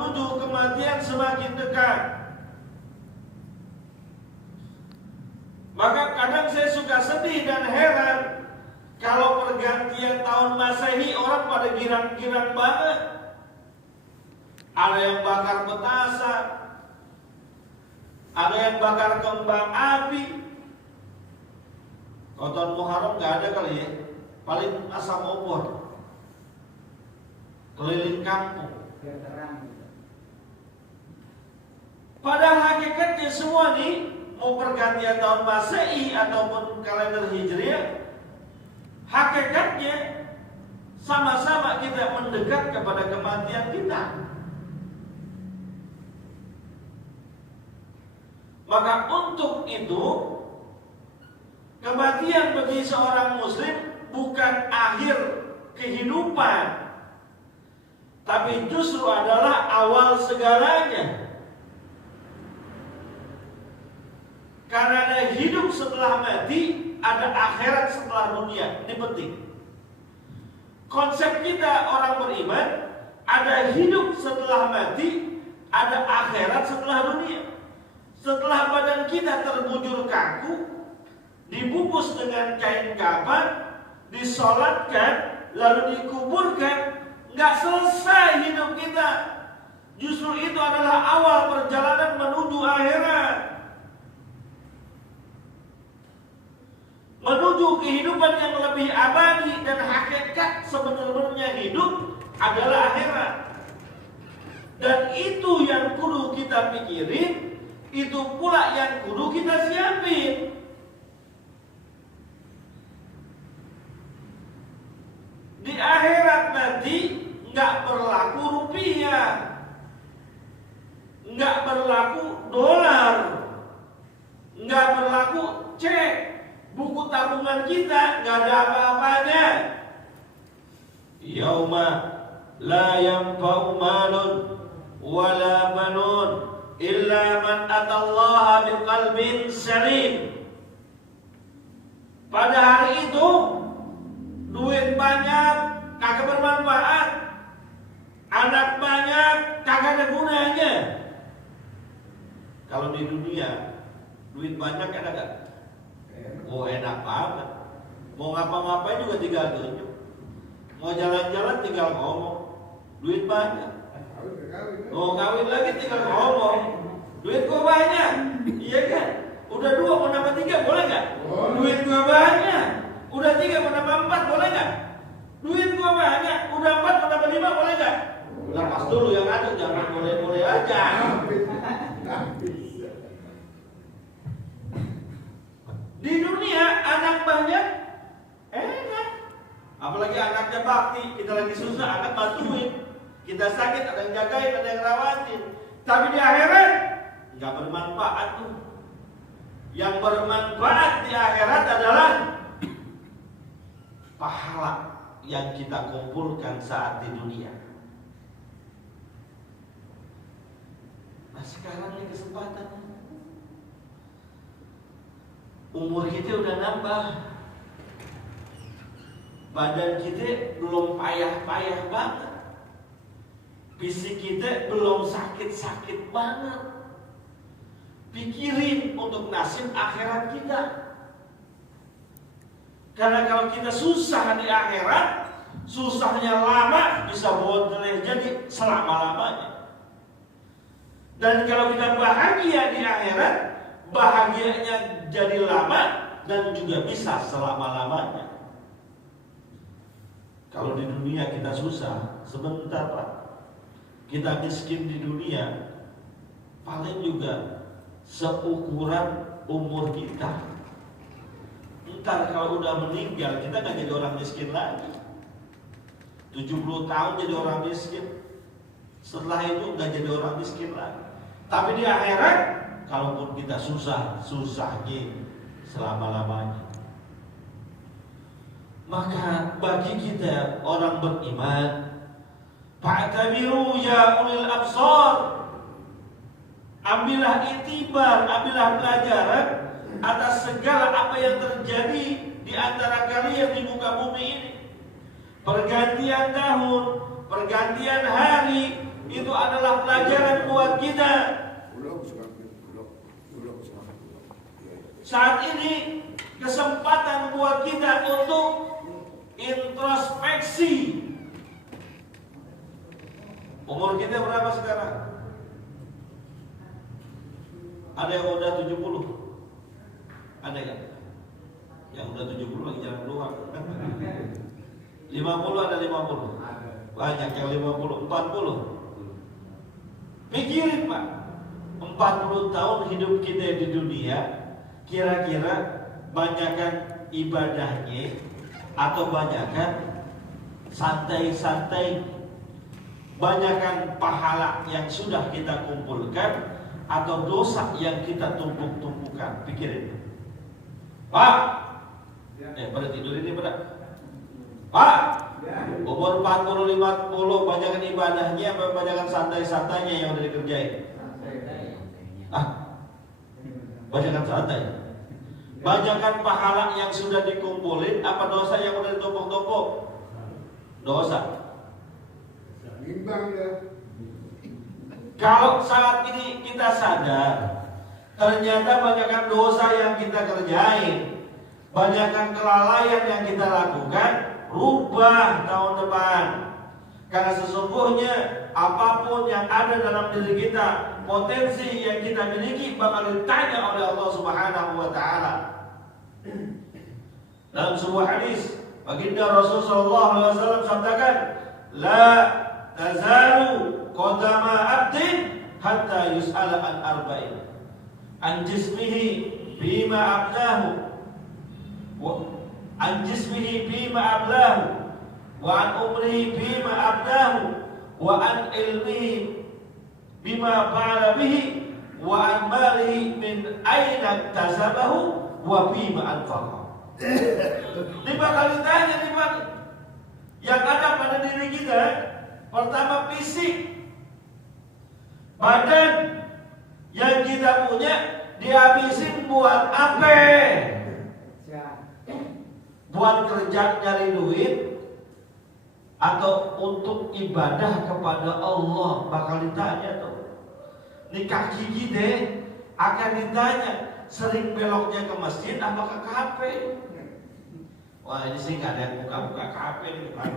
menuju kematian semakin dekat. Maka kadang saya suka sedih dan heran kalau pergantian tahun Masehi orang pada girang-girang banget. Ada yang bakar petasan, ada yang bakar kembang api. Kalau tahun Muharram nggak ada kali ya, paling asam obor keliling kampung. Padahal hakikatnya semua nih, mau pergantian tahun Masehi ataupun kalender Hijriah, hakikatnya sama-sama kita mendekat kepada kematian kita. Maka untuk itu, kematian bagi seorang muslim bukan akhir kehidupan, tapi justru adalah awal segalanya. Karena ada hidup setelah mati, ada akhirat setelah dunia. Ini penting. Konsep kita orang beriman, ada hidup setelah mati, ada akhirat setelah dunia. Setelah badan kita terbujur kaku, dibungkus dengan kain kafan, disolatkan, lalu dikuburkan, nggak selesai hidup kita. Justru itu adalah awal perjalanan menuju akhirat, menuju kehidupan yang lebih abadi. Dan hakikat sebenarnya hidup adalah akhirat. Dan itu yang kudu kita pikirin, itu pula yang kudu kita siapin. Di akhirat nanti nggak berlaku rupiah, nggak berlaku dolar, nggak berlaku cek, buku tabungan kita nggak ada apa-apanya. Yauma la yanfa'u malun wala banun illa man atallaha biqalbin salim. Pada hari itu duit banyak kagak bermanfaat, anak banyak kagak ada gunanya. Kalau di dunia duit banyak ada gak? Oh enak banget. Mau ngapa-ngapain juga tinggal tunjuk. Mau jalan-jalan tinggal ngomong. Duit banyak. Mau kawin lagi tinggal ngomong. Duit gua banyak. Iya kan? Udah 2 mau nambah 3 boleh gak? Duit gua banyak. Udah 3 mau nambah 4 boleh gak? Duit gua banyak. Udah 4 mau nambah 5 boleh gak? Lepas dulu yang ada, jangan boleh-boleh aja. Di dunia anak banyak enak. Apalagi anaknya bakti. Kita lagi susah, anak bantuin. Kita sakit, ada yang jagain, ada yang rawatin. Tapi di akhirat nggak bermanfaat tuh. Yang bermanfaat di akhirat adalah pahala yang kita kumpulkan saat di dunia. Nah sekarang ini kesempatan. Umur kita udah nambah, badan kita belum payah-payah banget, fisik kita belum sakit-sakit banget. Pikirin untuk nasib akhirat kita. Karena kalau kita susah di akhirat, susahnya lama, bisa boleh jadi selama-lamanya. Dan kalau kita bahagia di akhirat, bahagianya jadi lama dan juga bisa selama-lamanya. Kalau di dunia kita susah, sebentar Pak. Kita miskin di dunia, paling juga seukuran umur kita. Ntar kalau udah meninggal, kita gak jadi orang miskin lagi. 70 tahun jadi orang miskin, setelah itu gak jadi orang miskin lagi. Tapi di akhirat, kalaupun kita susahnya selama-lamanya. Maka bagi kita orang beriman, fa'tabiru ya ulil absar, ambillah itibar, ambillah pelajaran atas segala apa yang terjadi di antara kalian di muka bumi ini. Pergantian tahun, pergantian hari, Itu adalah pelajaran buat kita. Saat ini kesempatan buat kita untuk introspeksi. Umur kita berapa sekarang? Ada yang udah 70? Ada kan? Yang udah 70 lagi jalan keluar. 50 ada 50. Banyak yang 50, 40. Pikirin Pak, 40 tahun hidup kita di dunia, kira-kira banyakkan ibadahnya atau banyakkan santai-santai, banyakkan pahala yang sudah kita kumpulkan atau dosa yang kita tumpuk-tumpukan. Pikirin Pak, pada tidur ini pada Pak, umur 40, 50, banyakkan ibadahnya apa banyakkan santai-santainya yang udah dikerjain? Banyakkan santai. Banyakkan pahala yang sudah dikumpulin apa dosa yang udah ditumpuk-tumpuk? Dosa. Kalau saat ini kita sadar ternyata banyakkan dosa yang kita kerjain, banyakkan kelalaian yang kita lakukan, rubah tahun depan. Karena sesungguhnya apapun yang ada dalam diri kita, potensi yang kita miliki bakal ditanya oleh Allah Subhanahu wa taala. Dalam sebuah hadis, baginda Rasul sallallahu alaihi wasallam sabdakan, "La tazalu qadama 'abdin hatta yus'ala an arba'in. An jismihi bima ablahu an jismihi bima ablahu wa an umrihi bima ablahu wa an ilmihi bima fa'ala bihi wa an malihi min aina tasabahu wa bima anfaqa." Dia bakal ditanya nih Pak, yang ada pada diri kita, pertama fisik, badan yang kita punya dihabisin buat apa? Buat kerja nyari duit atau untuk ibadah kepada Allah, bakal ditanya tuh. Nih kaki kita akan ditanya, sering beloknya ke masjid apa ke kafe? Wah ini sih nggak ada yang buka-buka kafe nih Pak.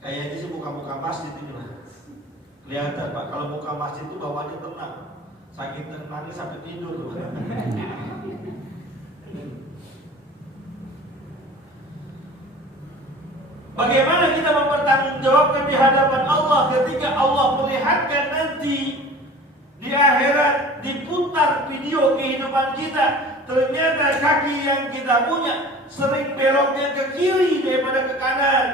Kayaknya sih buka-buka masjid ini lah. Kelihatan Pak, kalau buka masjid itu bawahnya tenang, saking tenangnya sampai tidur. Bagaimana kita mempertanggungjawabkan di hadapan Allah ketika Allah melihatkan nanti di akhirat diputar video kehidupan kita, ternyata kaki yang kita punya sering beloknya ke kiri daripada ke kanan.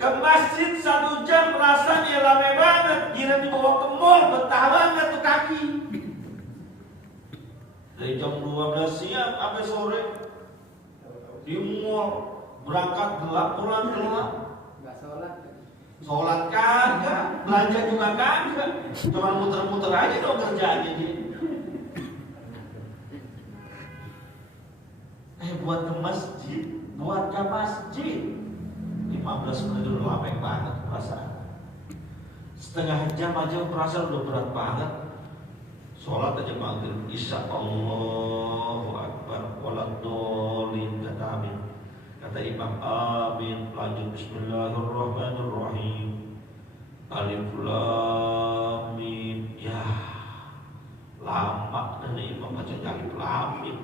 Ke masjid 1 jam rasanya lama banget, kira dibawa ke mall betah banget tuh kaki. Dari jam 12 siang sampai sore di mall, berangkat gelap, pulang gelap. Nggak sholat. Sholat kagak, belanja juga kagak, cuma muter-muter aja dong kerjaannya dia. Buat ke masjid, buat ke masjid 15 menit udah lama banget perasaan. Setengah jam aja perasaan udah berat banget. Sholat aja maghrib, isya, Allahu Akbar, waladhdallin, kata amin. Kata imam amin, lanjut bismillahirrahmanirrahim. Alif lam mim. Ya, lama dan imam baca alif lam mim.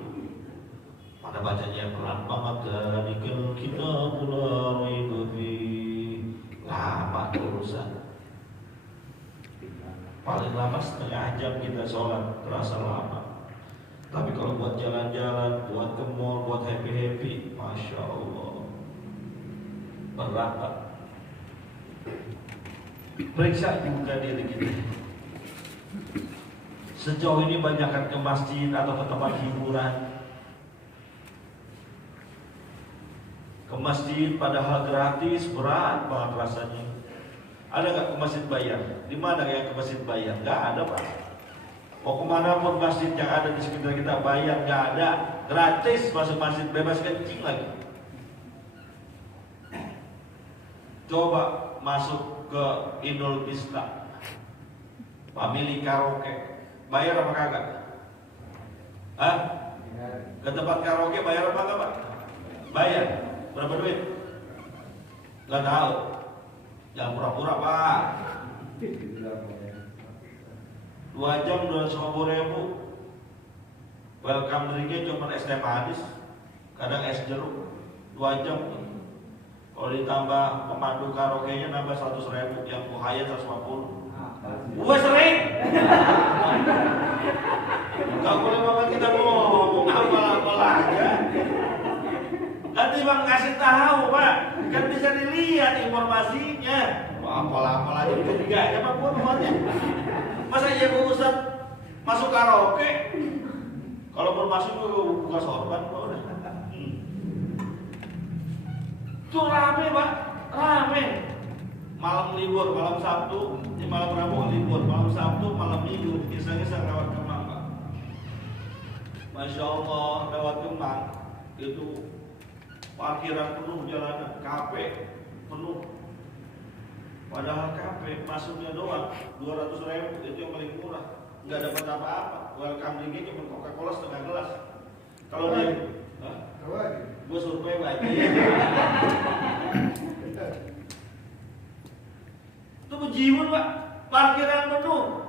Pada bacanya pelan banget, dzalikal kitabu la raiba fihi. Lama urusan. Paling lama setengah jam kita sholat, terasa lama. Tapi kalau buat jalan-jalan, buat ke mall, buat happy-happy, Masya Allah, berat Pak. Periksa juga diri kita. Sejauh ini banyakkan ke masjid atau ke tempat hiburan. Ke masjid padahal gratis, berat banget rasanya. Ada nggak ke masjid bayar? Di mana yang ke masjid bayar? Nggak ada Pak. Mau kemana pun masjid yang ada di sekitar kita bayar, nggak ada. Gratis masuk masjid, bebas kencing lagi. Coba masuk ke Inul Vista, family karaoke, bayar apa kagak? Hah? Ke tempat karaoke bayar apa kagak, Pak? Bayar. Berapa duit? Gak tahu. Jangan pura-pura, Pak. 2 jam 250.000. Welcome drinknya cuma es teh manis, kadang es jeruk. 2 jam. Kalau ditambah pemandu karaoke-nya nambah 100.000, yang buhaya 150. Gue sering. Gak boleh banget kita ngomong apa-apa aja. Nanti bang kasih tahu, Pak, kan bisa dilihat informasinya. Apalah aja aja Pak buatnya. Masa iya Pak Ustadz masuk karaoke? Kalaupun masuk juga buka sorban, Pak udah. Itu rame, Pak, rame. Malam libur, malam Sabtu, malam Rabu libur, malam Sabtu, malam Minggu, kisah-kisah lewat Kemang, Pak. Masya Allah, lewat Kemang itu parkiran penuh, jalanan kafe penuh. Padahal kafe masuknya doang 200.000, itu yang paling murah, nggak dapat apa-apa. Welcome drinknya cuma Coca-Cola setengah gelas. Kalau dia, gue survei lagi. Itu bejimun, Pak, parkiran penuh.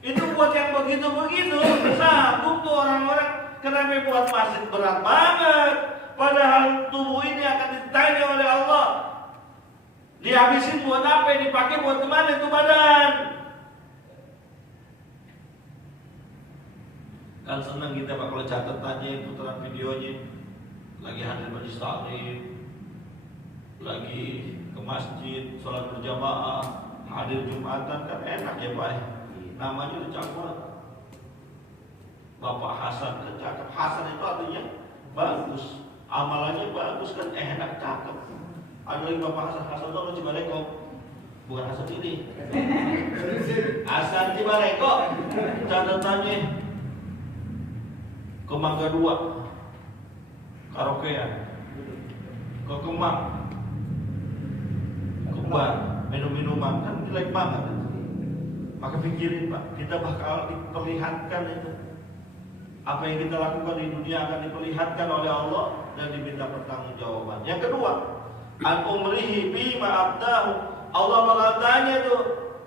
Itu buat yang begitu-begitu, sanggup tuh orang-orang. Kenapa buat masjid berat banget? Padahal tubuh ini akan ditanya oleh Allah. Dihabisin buat apa? Dipakai buat kemana itu badan? Kan senang kita, Pak, kalau catatannya, putaran videonya, lagi hadir majlis taklim, lagi ke masjid, sholat berjamaah, hadir Jumatan, kan enak ya, Pak. Namanya udah cakep. Bapak Hasan, kan cakep. Hasan itu artinya bagus, amalannya bagus, kan enak, cakep. Ada lagi Bapak Hasan, Hasan itu orang Cibarengko, bukan Hasan ini. Hasan Cibarengko, catatannya ke Mangga 2, karaokean, ke Kemang, ke bar, minum-minuman, kan jelek banget. Maka pikirin, Pak, kita bakal diperlihatkan itu. Apa yang kita lakukan di dunia akan diperlihatkan oleh Allah dan diminta pertanggungjawaban. Yang kedua, an umrihi bima abdahu. Allah bakal tanya tuh,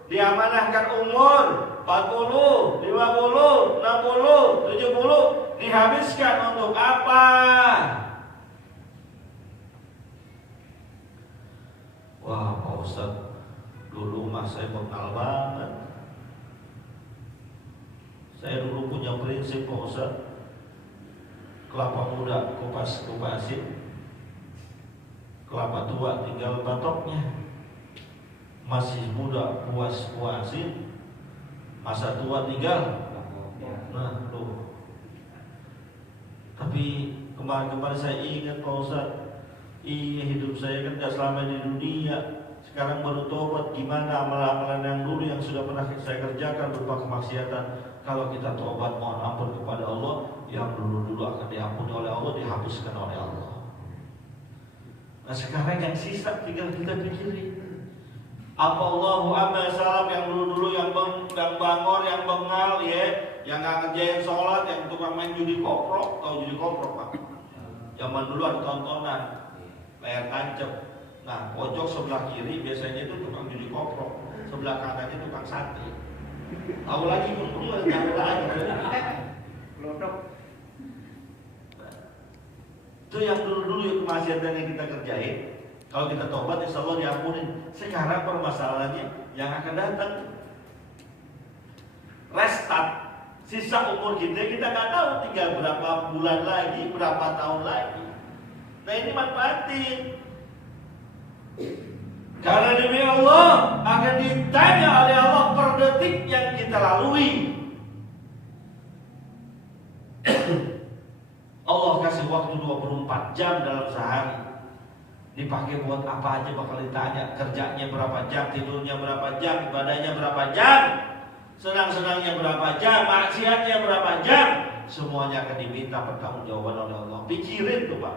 diamanahkan umur 40, 50, 60, 70, dihabiskan untuk apa? Wah, Pak Ustadz, dulu mah saya bekal banget. Saya dulu punya prinsip, Pak Ustadz, kelapa muda kupasin, kelapa tua tinggal batoknya. Masih muda puasin, masa tua tinggal. Nah, tuh. Tapi kemarin saya ingat, Pak Ustadz, iya, hidup saya kan gak selama di dunia. Sekarang baru tobat. Gimana amalan-amalan yang dulu yang sudah pernah saya kerjakan berupa kemaksiatan? Kalau kita tobat, mohon ampun kepada Allah, yang dulu-dulu akan diampuni oleh Allah, dihapuskan oleh Allah. Nah, sekarang yang sisa tinggal kita pikirin. Apa Allahu amma salam, yang dulu-dulu yang bangor, yang bengal, ya, yang nggak ngerjain sholat, yang tukang main judi koprok. Tahu judi koprok, Pak? Zaman dulu ada tontonan layar tancap. Nah, pojok sebelah kiri biasanya itu tukang judi koprok, sebelah kanannya tukang sate. Tahu lagi, tahu lagi. Itu yang dulu-dulu yang kemaksiatan yang kita kerjain. Kalau kita tobat, insya Allah diampunin. Sekarang permasalahannya yang akan datang, restart. Sisa umur kita nggak tahu tinggal berapa bulan lagi, berapa tahun lagi. Nah, ini manfaatin. Karena demi Allah akan ditanya oleh Allah per detik yang kita lalui. Allah kasih waktu 24 jam dalam sehari. Dipakai buat apa aja bakal ditanya. Kerjanya berapa jam, tidurnya berapa jam, ibadahnya berapa jam, senang-senangnya berapa jam, maksiatnya berapa jam. Semuanya akan diminta pertanggungjawaban oleh Allah. Pikirin tuh, Pak.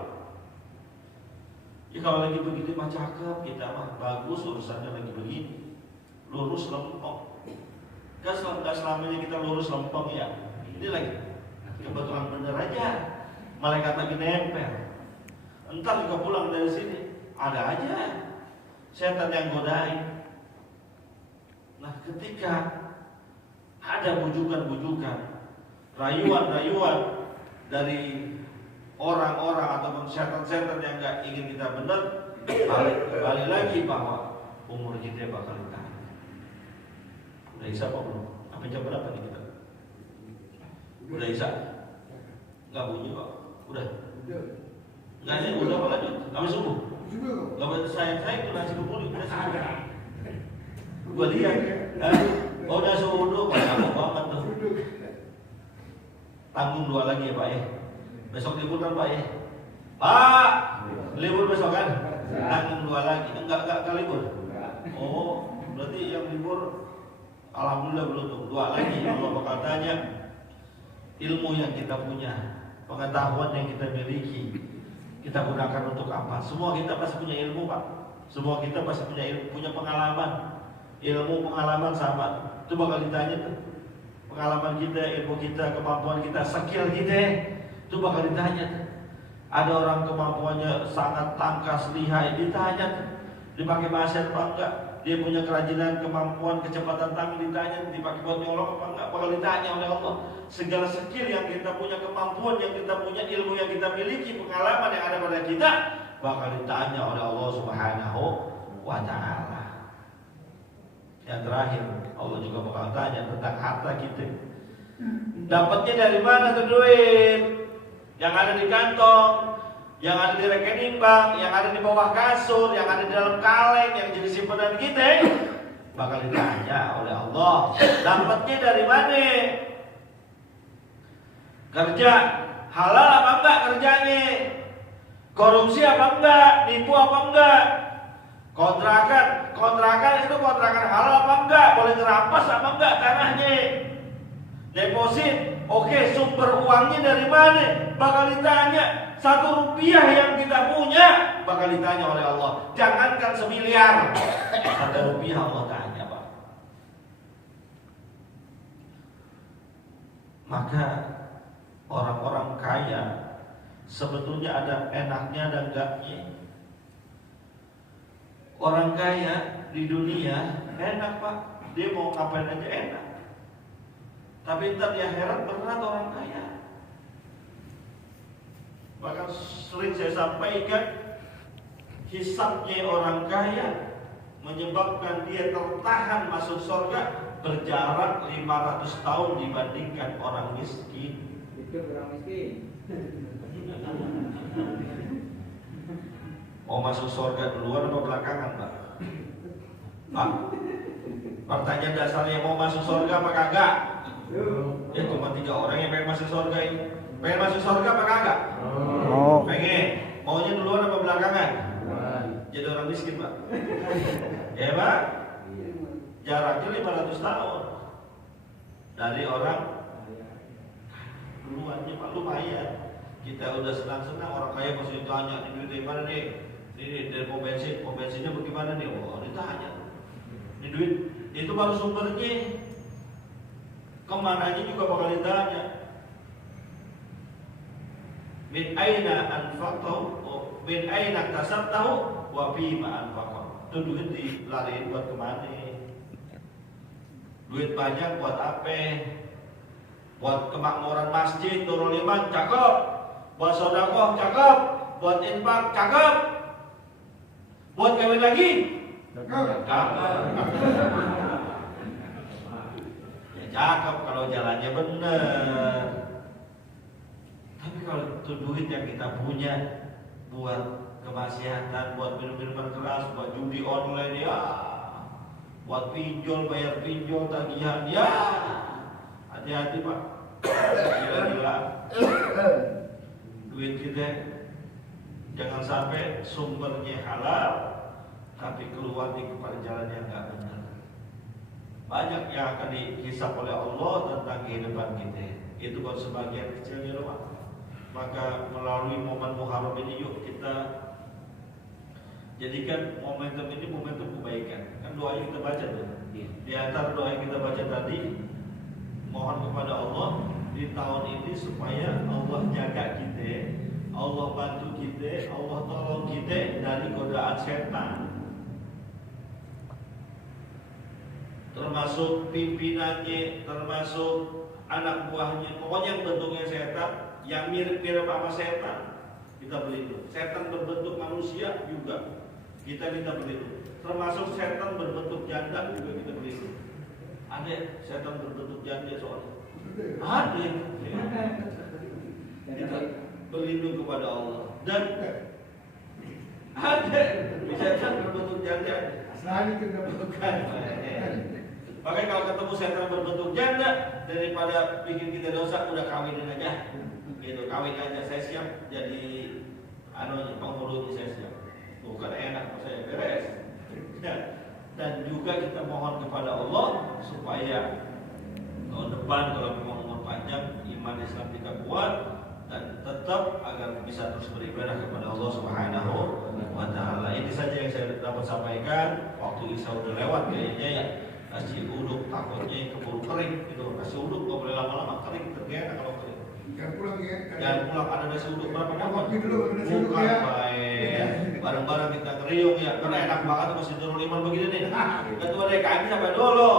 Ya kalau lagi begini mah cakep, kita mah bagus urusannya lagi begini, lurus lempeng. Kan selamanya kita lurus lempeng ya. Ini lagi kebetulan bener aja, malaikat lagi nempel. Entar juga pulang dari sini, ada aja setan yang godain. Nah, ketika ada bujukan-bujukan, rayuan-rayuan dari orang-orang ataupun setan-setan yang nggak ingin kita benar, balik lagi bahwa umur kita bakal ditanya. Udah Isya apa belum? Sampai jam berapa nih kita? Udah Isya? Nggak bunyi kok. Udah? Nggak sih, udah apa lanjut? Sampai subuh? Nggak boleh saya itu nasi kebuli. Udah subuh. Gue lihat. Oh udah subuh, banyak banget tuh. Tanggung 2 lagi ya Pak ya. Besok libur kan Pak ya? Pak, libur besok kan? Tanggung 2 lagi. Enggak libur. Oh, berarti yang libur alhamdulillah beruntung. 2 lagi Allah bakal tanya ilmu yang kita punya, pengetahuan yang kita miliki, kita gunakan untuk apa? Semua kita pasti punya ilmu Pak. Semua kita pasti punya ilmu, punya pengalaman. Ilmu pengalaman sama. Itu bakal ditanya tuh. Pengalaman kita, ilmu kita, kemampuan kita, skill kita, itu bakal ditanya tuh. Ada orang kemampuannya sangat tangkas, lihai, ditanya tuh. Dipakai masker apa enggak? Dia punya kerajinan, kemampuan, kecepatan tangan, ditanya. Dipakai buat nyolong apa enggak? Bakal ditanya oleh Allah. Segala skill yang kita punya, kemampuan yang kita punya, ilmu yang kita miliki, pengalaman yang ada pada kita, bakal ditanya oleh Allah Subhanahu wa Ta'ala. Yang terakhir, Allah juga bakal tanya tentang harta kita. Dapatnya dari mana tuh duit? Yang ada di kantong, yang ada di rekening bank, yang ada di bawah kasur, yang ada di dalam kaleng, yang jadi simpanan kita, bakal ditanya oleh Allah. Dapatnya dari mana? Kerja halal apa enggak kerjanya? Korupsi apa enggak? Nipu apa enggak? Kontrakan itu kontrakan halal apa enggak? Boleh ngerampas apa enggak tanahnya? Deposit, oke, sumber uangnya dari mana? Bakal ditanya. 1 rupiah yang kita punya bakal ditanya oleh Allah. Jangankan semiliar, 1 rupiah Allah tanya Pak. Maka orang-orang kaya sebetulnya ada enaknya dan enggaknya. Orang kaya di dunia enak Pak, dia mau ngapain aja enak. Tapi ntar di akhirat berat orang kaya. Bahkan sering saya sampaikan, hisabnya orang kaya menyebabkan dia tertahan masuk surga berjarak 500 tahun dibandingkan orang miskin. Itu orang miskin. Mau masuk surga duluan atau belakangan Pak? Pak, pertanyaan dasarnya mau masuk surga apa kagak? Ya cuma 3 orang yang pengen masuk surga ini. Pengen masuk surga apa kagak? Pengen. Maunya duluan apa belakangan? Jadi orang miskin Pak. Ya Pak? Jaraknya 500 tahun dari orang duluannya Pak, lumayan. Kita udah senang-senang, orang kaya masih ditanya, ini duit dari mana nih? Ini dari pom bensinnya bagaimana nih? Oh ditanya. Ini duit, itu baru sumbernya. Kemananya juga bakal ditanya. Min aina anfaqtahu, min aina kasabtahu, wa bima anfaqtahu. Itu duit dilariin buat kemana? Duit banyak buat apa? Buat kemakmuran masjid, Nurul Iman, cakep. Buat sedekah, cakep. Buat infak, cakep. Buat kawin lagi, cakep. Ya cakep kalau jalannya bener. Tapi kalau itu duit yang kita punya buat kemaksiatan, buat minum-minuman keras, buat judi online ya, buat pinjol, bayar pinjol, tagihan ya, hati-hati Pak. Gila-gila duit kita jangan sampai sumbernya halal tapi keluar di kepada jalan yang nggak benar. Banyak yang akan dihisab oleh Allah tentang kehidupan kita. Itu baru sebagian kecilnya doang. Maka melalui momen Muharram ini yuk kita Jadikan momentum ini momentum kebaikan. Kan doa yang kita baca tuh. Iya. Di antara doa yang kita baca tadi, mohon kepada Allah di tahun ini supaya Allah jaga kita, Allah bantu kita, Allah tolong kita dari godaan setan. Termasuk pimpinannya, termasuk anak buahnya, pokoknya yang bentuknya setan, yang mirip-mirip sama setan, kita berlindung. Setan berbentuk manusia juga kita minta berlindung. Termasuk setan berbentuk janda juga kita berlindung. Ada setan berbentuk janda soalnya. Ada. Kita berlindung kepada Allah. Dan ada setan berbentuk janda. Selain kita Bukan. Makanya kalau ketemu setan berbentuk janda, daripada bikin kita dosa, udah kawinin aja. Gitu, kawin aja, saya siap jadi penghulunya, saya siap. Bukan enak, saya beres. Dan juga kita mohon kepada Allah supaya tahun depan kalau memang umur panjang, iman Islam kita kuat, dan tetap agar bisa terus beribadah kepada Allah Subhanahu wa Ta'ala. Ini saja yang saya dapat sampaikan. Waktu Isya udah lewat kayaknya ya. Kasih uduk, takutnya keburu kering gitu. Kasih uduk nggak boleh lama-lama, kering tergena kalau kering. jangan pulang ya. Jangan pulang, ada nasi uduk berapa dapat? Kopi dulu, ada nasi uduk Bukan ya. baik. Bareng-bareng kita ngeriung ya, karena enak banget masih Nurul Iman begini nih. Ketua DKM sampai dulu.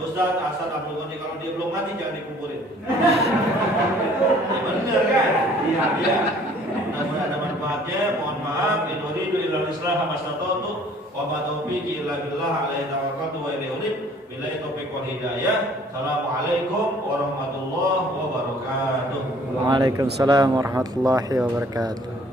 Ustaz Hasan Abdul Ghani, kalau dia belum mati jangan dikuburin. Ya benar kan? Iya. Mudah-mudahan ada manfaatnya. Mohon maaf. In uridu illal islah mastata'tu wa ma taufiqi illa billah alaihi tawakkaltu wa ilaihi unib. Billahi taufiq wal hidayah. Assalamualaikum warahmatullahi wabarakatuh. Waalaikumsalam warahmatullahi wabarakatuh.